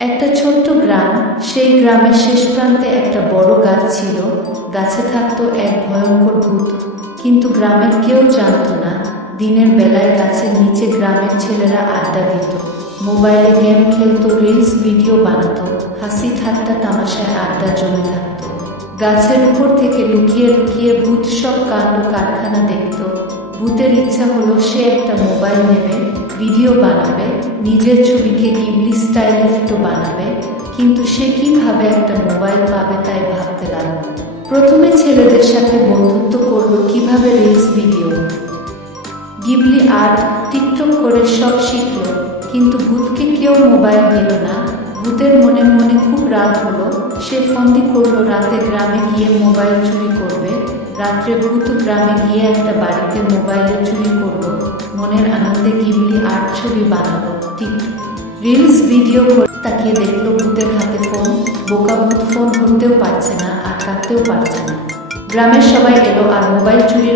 একটা ছোট্ট গ্রাম, সেই গ্রামের শেষ প্রান্তে একটা বড় গাছ ছিল। গাছে থাকতো এক ভয়ঙ্কর ভূত। কিন্তু গ্রামের কেউ জানতো না, দিনের বেলায় গাছের নিচে গ্রামের ছেলেরা আড্ডা দিত। মোবাইলে গেম খেলতো, রিলস, ভিডিও বানাতো। হাসি ঠাট্টা তামাশায় আড্ডা জমে থাকতো। গাছের উপর থেকে লুকিয়ে লুকিয়ে ভূত সব কাণ্ড কারখানা দেখত। ভূতের ইচ্ছা হলো সে একটা মোবাইল নেবে ভিডিও বানাবে, নিজের ছবিকে গিবলি স্টাইলে ফটো বানাবে, কিন্তু সে কীভাবে একটা মোবাইল পাবে তাই ভাবতে লাগল প্রথমে ছেলেদের সাথে বন্ধুত্ব করল কীভাবে reels video Ghibli art TikTok করে সব শিখল, কিন্তু ভূতকে কেউ মোবাইল দিল না। ভূতের মনে মনে খুব রাত হলো, সে ফন্দি করল রাতে গ্রামে গিয়ে মোবাইল চুরি করবে। রাত্রে ভূত গ্রামে গিয়ে একটা বাড়িতে মোবাইলে চুরি করল। টিকটক রিলস ভিডিও তাকিয়ে দেখল ভূতের হাতে ফোন বোকা ভূত ফোন ধরতেও পারছে না আর কাঁদতেও পারছে না। গ্রামের সবাই এলো আর মোবাইল চুরির